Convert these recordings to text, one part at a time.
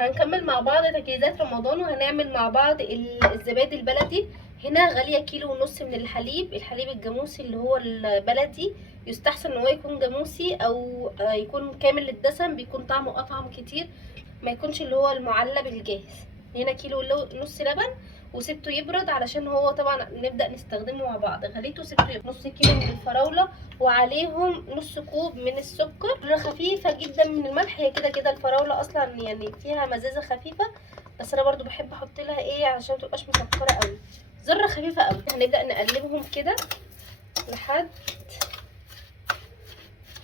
هنكمل مع بعض تجهيزات رمضان، وهنعمل مع بعض الزبادي البلدي. هنا غالية 1.5 كيلو من الحليب الجاموسي اللي هو البلدي. يستحسن ان هو يكون جاموسي او يكون كامل الدسم، بيكون طعمه اطعم كتير، ما يكونش اللي هو المعلب الجاهز. هنا 1.5 كيلو لبن، وسبته يبرد علشان هو طبعا نبدأ نستخدمه مع بعض. غليته وسبته يبرد. نص كيلو من الفراولة، وعليهم نص كوب من السكر. خفيفة جدا من الملح، هي كده كده الفراولة اصلا يعني فيها مزازة خفيفة، بس انا برضو بحب احط لها ايه عشان متبقاش مسكرة قوي، ذرة خفيفة قوي. هنبدأ نقلبهم كده لحد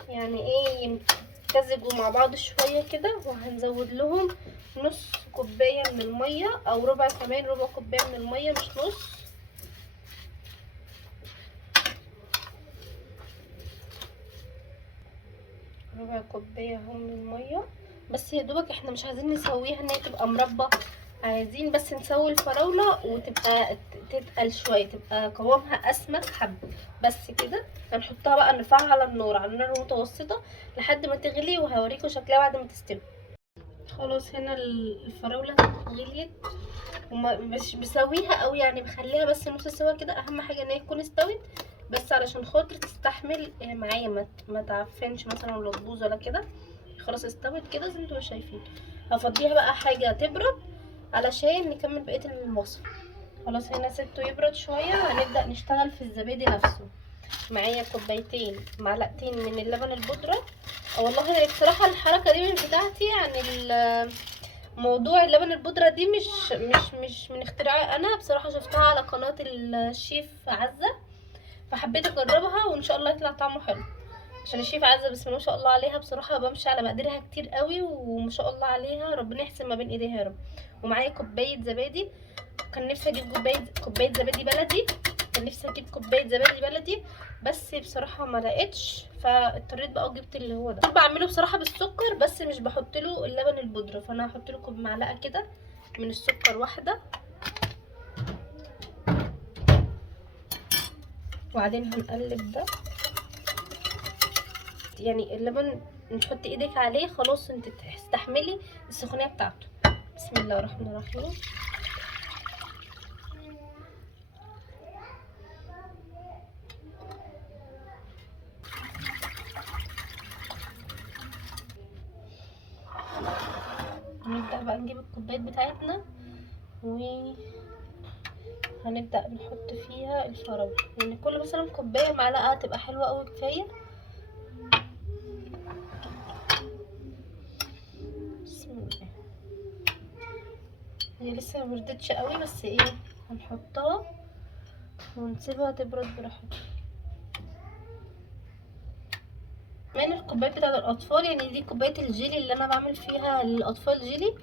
يعني ايه يمتزجوا مع بعض شوية كده. وهنزود لهم نص كوباية من المية، او ربع، كمان ربع كوباية من المية مش نص. ربع كوباية اهو من المية بس. يا دوبك احنا مش عايزين نسويها ان هي تبقى مربى، عايزين بس نسوي الفراولة وتبقى تتقل شوية، تبقى قوامها اسمك حبة بس كده. هنحطها بقى، نرفعها على النار، على النار المتوسطة لحد ما تغلي، وهوريكم شكلها بعد ما تستوي. خلاص هنا الفراولة غليت، ومش بسويها قوي يعني، بخليها بس نص سوا كده. اهم حاجة ان هي تكون استوت، بس علشان خاطر تستحمل معايا، ما تعفنش مثلا ولا تبوظ ولا كده. خلاص استوت كده زي ما انتم شايفين. هفضيها بقى حاجة تبرد علشان نكمل بقية الوصفة. خلاص هنا سبته يبرد شوية، وهنبدأ نشتغل في الزبادي نفسه. معايا كوبايتين معلقتين من اللبن البودرة. والله بصراحة الحركة دي مش بتاعتي، يعني موضوع اللبن البودرة دي مش من اختراعي انا، بصراحة شفتها على قناة الشيف عزة، فحبيت اجربها وان شاء الله يطلع طعمه حلو. عشان الشيف عزة بسم الله ما شاء الله عليها، بصراحة بمشي على مقاديرها كتير قوي، وما شاء الله عليها، ربنا يحسن ما بين ايديها يا رب. ومعايا كوباية زبادي. كان نفسي اجيب كوباية زبادي بلدي، كان نفسي اجيب كوباية زبادي بلدي، بس بصراحة ما لقيتش، فاضطريت بقى وجبت اللي هو ده. بعمله بصراحة بالسكر، بس مش بحط له اللبن البودرة، فانا هحط له معلقة كده من السكر واحدة، وبعدين هنقلب ده. يعني اللبن تحطي ايدك عليه خلاص، انت تستحملي السخونية بتاعته. بسم الله الرحمن الرحيم. هنبدأ بقى نجيب الكوبايات بتاعتنا، وهنبدأ نحط فيها الفراولة. يعني كل مثلا كوباية معلقة تبقى حلوة اوي، كفاية. بسم الله. هي لسه مبردتش قوي، بس ايه، هنحطها ونسيبها تبرد براحتها. كمان الكوبايات بتاعت الاطفال، يعني دي كوبايه الجيلي اللي انا بعمل فيها للاطفال جيلي،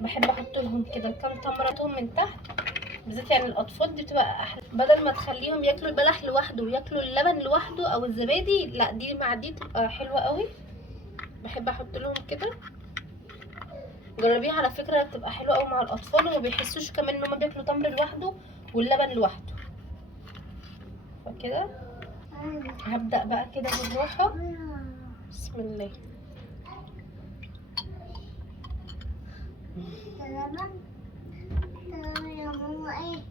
بحب احط لهم كده كام تمرتهم من تحت، بالذات يعني الاطفال دي بتبقى احلى، بدل ما تخليهم ياكلوا البلح لوحده وياكلوا اللبن لوحده او الزبادي، لا دي مع دي تبقى حلوه قوي. بحب احط لهم كده. جربيها على فكره، بتبقى حلوه قوي مع الاطفال، وما بيحسوش كمان ان هم بياكلوا تمر لوحده واللبن لوحده. فكده هبدا بقى كده بالراحه. بسم الله. يا ماما ايه؟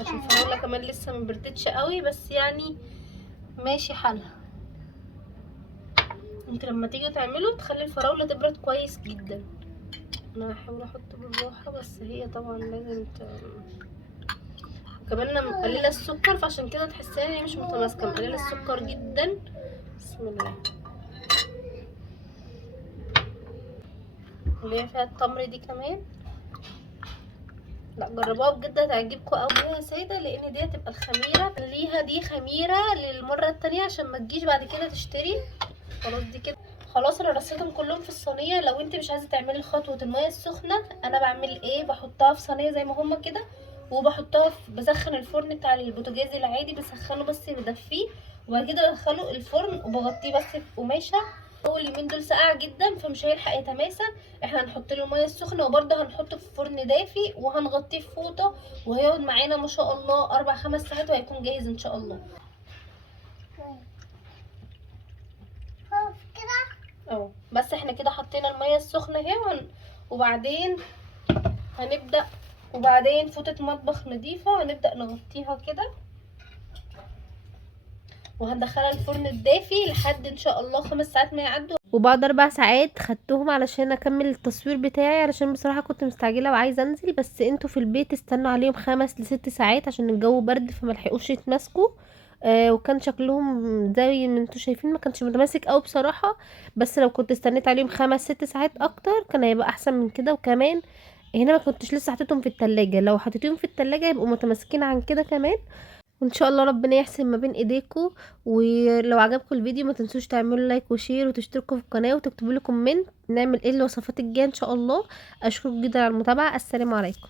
عشان الفراوله كمان لسه مبردتش قوي، بس يعني ماشي حالها. انت لما تيجي تعمله تخلي الفراوله تبرد كويس جدا. انا هحاول احط بالراحه، بس هي طبعا لازم وكمان انا مقلله السكر، فعشان كده تحسيها ان هي مش متماسكه، مقلله السكر جدا. بسم الله. اللي هي فيها التمر دي كمان، لا جربوها بجد هتعجبكم قوي يا سيده، لان دي هتبقى الخميره ليها، دي خميره للمره التانية عشان ما تجيش بعد كده تشتري. خلاص دي كده خلاص. انا رصيتهم كلهم في الصينيه. لو انت مش عايزه تعملي خطوه الميه السخنه، انا بعمل ايه، بحطها في صينيه زي ما هما كده، وبحطها بسخن الفرن بتاع البوتاجاز العادي، بسخنه بس بدفيه، وبعد كده بدخله الفرن وبغطيه بس بقماشه. هو اليومين دول ساقع جدا، فمش هيلحق يتماسك. احنا هنحط له الميه السخنه، وبرده هنحطه في فرن دافي، وهنغطيه في فوطه، وهيقعد معانا ما شاء الله 4 5 ساعات، وهيكون جاهز ان شاء الله. بس احنا كده حطينا الميه السخنه اهي وبعدين هنبدا، وبعدين فوطه مطبخ نضيفه هنبدا نغطيها كده، وهندخلها الفرن الدافي لحد ان شاء الله 5 ساعات ما يعدوا. وبعد 4 ساعات خدتهم علشان اكمل التصوير بتاعي، علشان بصراحة كنت مستعجلة وعايزة انزل، بس انتوا في البيت استنوا عليهم 5 ل6 ساعات عشان الجو برد فملحقوش يتماسكوا. وكان شكلهم زي ما انتوا شايفين ما كانش متماسك قوي بصراحة، بس لو كنت استنيت عليهم 5 6 ساعات اكتر كان هيبقى احسن من كده. وكمان هنا ما كنتش لسه حطيتهم في التلاجة، لو حطيتهم في التلاجة يبقوا متماسكين عن كده كمان. وان شاء الله ربنا يحسن ما بين ايديكم. ولو عجبكم الفيديو ما تنسوش تعملوا لايك وشير وتشتركوا في القناة وتكتبوا لي كومنت نعمل ايه الوصفات الجايه ان شاء الله. اشكركم جدا على المتابعة. السلام عليكم.